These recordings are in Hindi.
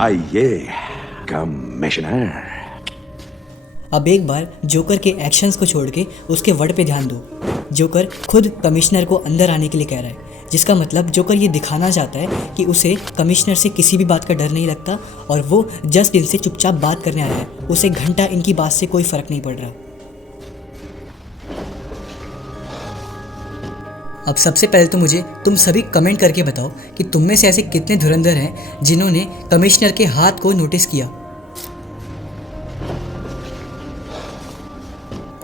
आइए कमिश्नर। अब एक बार जोकर के एक्शंस को छोड़ के उसके वर्ड पे ध्यान दो। जोकर खुद कमिश्नर को अंदर आने के लिए कह रहा है, जिसका मतलब जोकर ये दिखाना चाहता है कि उसे कमिश्नर से किसी भी बात का डर नहीं लगता और वो जस्ट इनसे चुपचाप बात करने आया है। उसे घंटा इनकी बात से कोई फ़र्क नहीं पड़ रहा। अब सबसे पहले तो मुझे तुम सभी कमेंट करके बताओ कि तुम में से ऐसे कितने धुरंधर हैं जिन्होंने कमिश्नर के हाथ को नोटिस किया।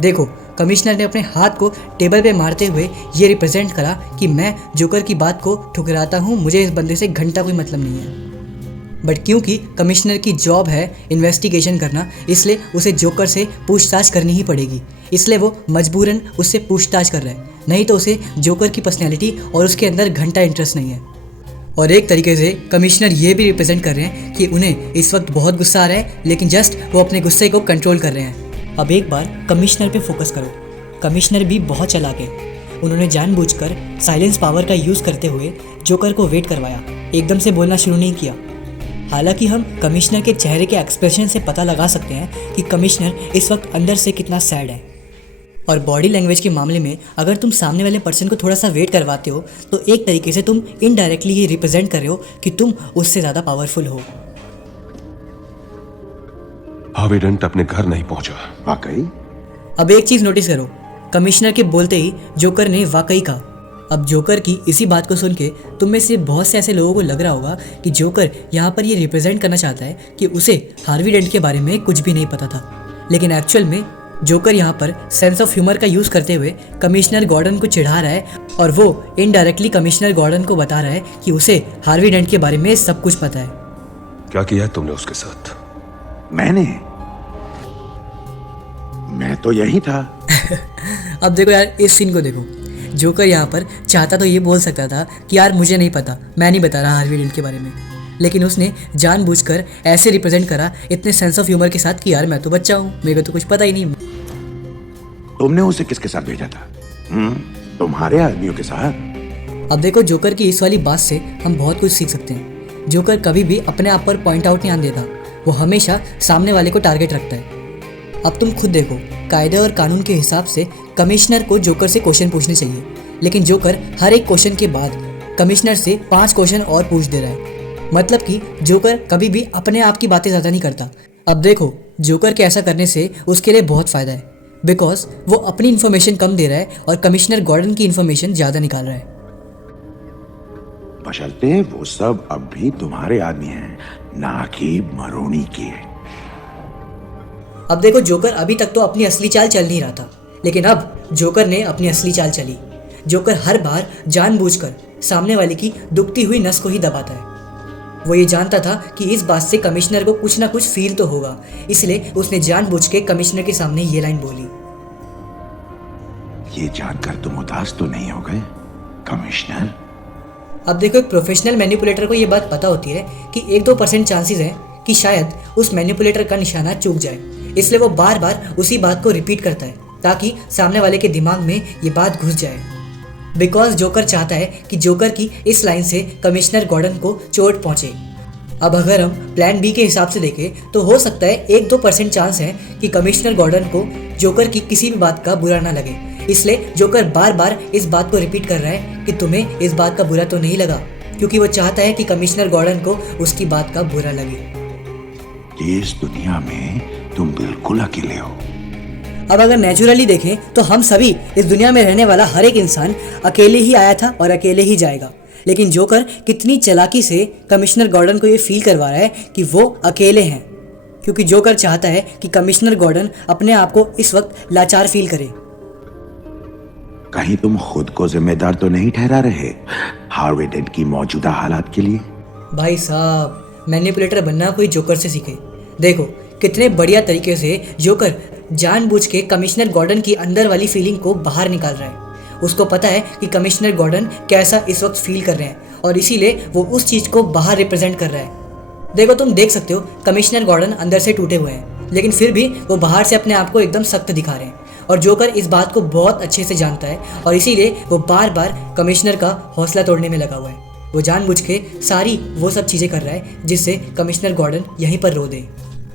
देखो, कमिश्नर ने अपने हाथ को टेबल पे मारते हुए ये रिप्रेजेंट करा कि मैं जोकर की बात को ठुकराता हूँ, मुझे इस बंदे से घंटा कोई मतलब नहीं है। बट क्योंकि कमिश्नर की जॉब है इन्वेस्टिगेशन करना, इसलिए उसे जोकर से पूछताछ करनी ही पड़ेगी। इसलिए वो मजबूरन उससे पूछताछ कर रहा है, नहीं तो उसे जोकर की पर्सनैलिटी और उसके अंदर घंटा इंटरेस्ट नहीं है। और एक तरीके से कमिश्नर ये भी रिप्रेजेंट कर रहे हैं कि उन्हें इस वक्त बहुत गुस्सा आ रहा है, लेकिन जस्ट वो अपने गुस्से को कंट्रोल कर रहे हैं। अब एक बार कमिश्नर पे फोकस करो। कमिश्नर भी बहुत चालाक है। उन्होंने जानबूझकर साइलेंस पावर का यूज़ करते हुए जोकर को वेट करवाया, एकदम से बोलना शुरू नहीं किया। हालांकि हम कमिश्नर के चेहरे के एक्सप्रेशन से पता लगा सकते हैं कि कमिश्नर इस वक्त अंदर से कितना सैड है। और बॉडी लैंग्वेज के मामले में अगर तुम सामने वाले पर्सन को थोड़ा सा वेट करवाते हो तो एक तरीके से तुम इनडायरेक्टली ये रिप्रेजेंट कर रहे हो कि तुम उससे ज़्यादा पावरफुल हो। हार्वी डेंट अपने घर नहीं पहुंचा। वाकई? अब एक चीज़ नोटिस करो, कमिश्नर के बोलते ही जोकर ने वाकई कहा। अब जोकर की इसी बात को सुन के तुम में से बहुत से ऐसे लोगों को लग रहा होगा कि जोकर यहाँ पर ये रिप्रेजेंट करना चाहता है कि उसे हार्वी डेंट के बारे में कुछ भी नहीं पता था। लेकिन एक्चुअल में जोकर यहाँ पर सेंस ऑफ ह्यूमर का यूज़ करते हुए कमिश्नर गॉर्डन को चिढ़ा रहा है और वो इनडायरेक्टली कमिश्नर गॉर्डन को बता रहा है कि उसे हार्वी डेंट के बारे में सब कुछ पता है। क्या किया है तुमने उसके साथ? मैं तो यही था। अब देखो यार, इस सीन को देखो। जोकर यहाँ पर चाहता तो ये बोल सकता था कि यार मुझे नहीं पता, मैं नहीं बता रहा हार्वी डेंट के बारे में, लेकिन उसने जानबूझकर ऐसे रिप्रेजेंट करा इतने सेंस ऑफ ह्यूमर के साथ कि यार मैं तो बच्चा हूँ, मेरे को तो कुछ पता ही नहीं। तुमने उसे किसके साथ भेजा था? तुम्हारे आदमियों के साथ? अब देखो, जोकर की इस वाली बात से हम बहुत कुछ सीख सकते हैं। जोकर कभी भी अपने आप पर पॉइंट आउट नहीं देता, वो हमेशा सामने वाले को टारगेट रखता है। अब तुम खुद देखो, कायदे और कानून के हिसाब से कमिश्नर को जोकर से क्वेश्चन पूछने चाहिए, लेकिन जोकर हर एक क्वेश्चन के बाद कमिश्नर से 5 क्वेश्चन और पूछ दे रहा है। मतलब कि जोकर कभी भी अपने आप की बातें ज़्यादा नहीं करता। अब देखो, जोकर के ऐसा करने से उसके लिए बहुत फ़ायदा है, बिकॉज वो अपनी इन्फॉर्मेशन कम दे रहा है और कमिश्नर गॉर्डन की इन्फॉर्मेशन ज़्यादा निकाल रहा है। बशर्ते वो सब अब भी तुम्हारे आदमी हैं, ना कि मरोनी के। अब देखो, जोकर अभी तक तो अपनी असली चाल चल नहीं रहा था, लेकिन अब जोकर ने अपनी असली चाल चली। जोकर हर बार जानबूझकर सामने वाले की दुखती हुई नस को ही दबाता है। वो ये जानता था कि इस बात से कमिश्नर को कुछ ना कुछ फील तो होगा, इसलिए उसने जानबूझ के कमिश्नर के सामने ये लाइन बोली। ये जानकर तुम उदास तो नहीं हो गए कमिश्नर? अब देखो, एक प्रोफेशनल मैनिपुलेटर को ये बात पता होती है कि 1-2% चांसेस हैं कि शायद उस मैनिपुलेटर का निशाना चूक जाए, इसलिए वो बार बार उसी बात को रिपीट करता है ताकि सामने वाले के दिमाग में ये बात घुस जाए। बिकॉज जोकर चाहता है कि जोकर की इस लाइन से कमिश्नर गॉर्डन को चोट पहुंचे। अब अगर हम प्लान बी के हिसाब से देखें तो हो सकता है 1-2% चांस है कि कमिश्नर गॉर्डन को जोकर की किसी भी बात का बुरा ना लगे, इसलिए जोकर बार बार इस बात को रिपीट कर रहा है कि तुम्हें इस बात का बुरा तो नहीं लगा, क्योंकि वो चाहता है कि कमिश्नर गॉर्डन को उसकी बात का बुरा लगे। इस दुनिया में तुम बिल्कुल अकेले हो। अब अगर नेचुरली देखें तो हम सभी इस दुनिया में रहने वाला हर एक इंसान अकेले ही आया था और अकेले ही जाएगा, लेकिन जोकर कितनी चालाकी से कमिश्नर गॉर्डन को ये फील करवा रहा है कि वो अकेले हैं, क्योंकि जोकर चाहता है कि कमिश्नर गॉर्डन अपने आप को इस वक्त लाचार फील करे। कहीं तुम खुद को जिम्मेदार तो नहीं ठहरा रहे हार्वी डेंट की मौजूदा हालात के लिए? भाई साहब, मैनिपुलेटर बनना कोई जोकर से सीखे। देखो कितने बढ़िया तरीके से जोकर जानबूझ के कमिश्नर गॉर्डन की अंदर वाली फीलिंग को बाहर निकाल रहा है। उसको पता है कि कमिश्नर गॉर्डन कैसा इस वक्त फील कर रहे हैं और इसीलिए वो उस चीज़ को बाहर रिप्रेजेंट कर रहा है। देखो, तुम देख सकते हो कमिश्नर गॉर्डन अंदर से टूटे हुए हैं, लेकिन फिर भी वो बाहर से अपने आप को एकदम सख्त दिखा रहे हैं और जोकर इस बात को बहुत अच्छे से जानता है और इसीलिए वो बार बार कमिश्नर का हौसला तोड़ने में लगा हुआ है। वो जानबूझ के सारी वो सब चीज़ें कर रहा है जिससे कमिश्नर गॉर्डन यहीं पर रो दे।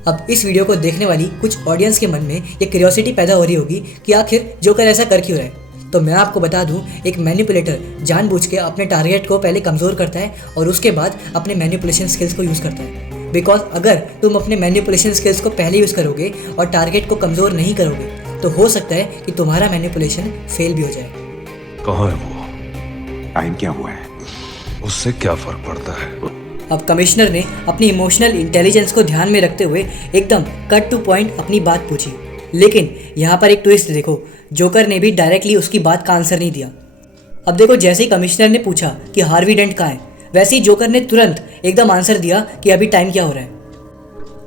अब इस वीडियो को देखने वाली कुछ ऑडियंस के मन में ये क्यूरियोसिटी पैदा हो रही होगी कि आखिर जोकर ऐसा कर क्यों रहा है। तो मैं आपको बता दूं, एक मैनिपुलेटर जानबूझ के अपने टारगेट को पहले कमज़ोर करता है और उसके बाद अपने मैनिपुलेशन स्किल्स को यूज़ करता है। बिकॉज अगर तुम अपने मैनिपुलेशन स्किल्स को पहले यूज़ करोगे और टारगेट को कमज़ोर नहीं करोगे तो हो सकता है कि तुम्हारा मैनिपुलेशन फेल भी हो जाए। कहाँ है वो? टाइम क्या हुआ है? उससे क्या फर्क पड़ता है? अब कमिश्नर ने अपनी इमोशनल इंटेलिजेंस को ध्यान में रखते हुए एकदम कट टू पॉइंट अपनी बात पूछी। लेकिन यहाँ पर एक ट्विस्ट देखो, जोकर ने भी डायरेक्टली उसकी बात का आंसर नहीं दिया। अब देखो, जैसे ही कमिश्नर ने पूछा कि हार्वी डेंट कहाँ है, वैसे ही जोकर ने तुरंत एकदम आंसर दिया कि अभी टाइम क्या हो रहा है।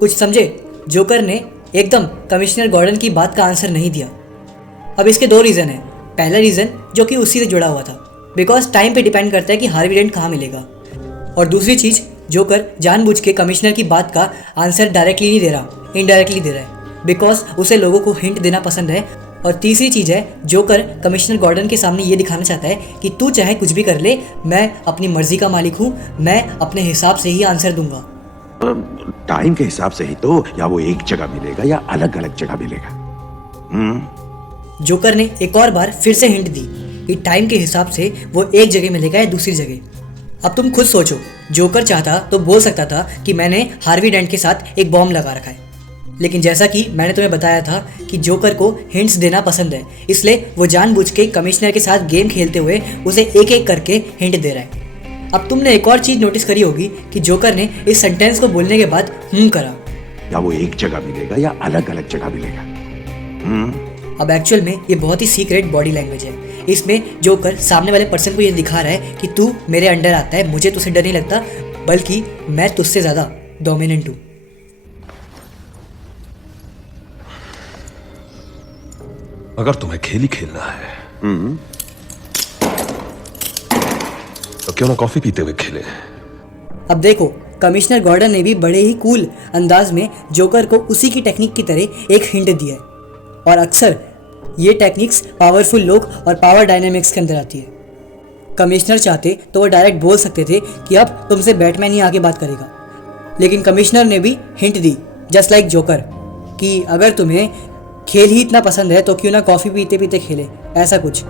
कुछ समझे? जोकर ने एकदम कमिश्नर गॉर्डन की बात का आंसर नहीं दिया। अब इसके दो रीज़न है। पहला रीज़न जो कि उसी से जुड़ा हुआ था, बिकॉज टाइम पे डिपेंड करता है कि हार्वी डेंट कहाँ मिलेगा। और दूसरी चीज़, जोकर जानबूझ के कमिश्नर की बात का आंसर डायरेक्टली नहीं दे रहा, इनडायरेक्टली दे रहा है, बिकॉज उसे लोगों को हिंट देना पसंद है। और तीसरी चीज़ है, जोकर कमिश्नर गॉर्डन के सामने ये दिखाना चाहता है कि तू चाहे कुछ भी कर ले, मैं अपनी मर्जी का मालिक हूँ, मैं अपने हिसाब से ही आंसर दूंगा। टाइम के हिसाब से ही तो, या वो एक जगह मिलेगा या अलग अलग जगह मिलेगा। जोकर ने एक और बार फिर से हिंट दी कि टाइम के हिसाब से वो एक जगह मिलेगा या दूसरी जगह। अब तुम खुद सोचो, जोकर चाहता तो बोल सकता था कि मैंने हार्वी डेंट के साथ एक बॉम्ब लगा रखा है, लेकिन जैसा कि मैंने तुम्हें बताया था कि जोकर को हिंट्स देना पसंद है, इसलिए वो जानबूझ के कमिश्नर के साथ गेम खेलते हुए उसे एक एक करके हिंट दे रहा है। अब तुमने एक और चीज़ नोटिस करी होगी कि जोकर ने इस सेंटेंस को बोलने के बाद करा, या वो एक जगह मिलेगा या अलग अलग जगह मिलेगा। अब एक्चुअल में ये बहुत ही सीक्रेट बॉडी लैंग्वेज है। इसमें जोकर सामने वाले पर्सन को ये दिखा रहा है कि तू मेरे अंडर आता है, मुझे तुझसे डर नहीं लगता, बल्कि मैं तुझसे ज़्यादा डोमिनेंट हूँ। अगर तुम्हें खेल ही खेलना है तो क्यों ना कॉफी पीते हुए खेले। अब देखो, कमिश्नर गॉर्डन ने भी बड़े ही कूल अंदाज में जोकर को उसी की टेक्निक की तरह एक हिंट दिया है, और अक्सर ये टेक्निक्स पावरफुल लोग और पावर डायनामिक्स के अंदर आती है। कमिश्नर चाहते तो वो डायरेक्ट बोल सकते थे कि अब तुमसे बैटमैन ही आके बात करेगा, लेकिन कमिश्नर ने भी हिंट दी जस्ट लाइक जोकर कि अगर तुम्हें खेल ही इतना पसंद है तो क्यों ना कॉफ़ी पीते पीते खेले, ऐसा कुछ।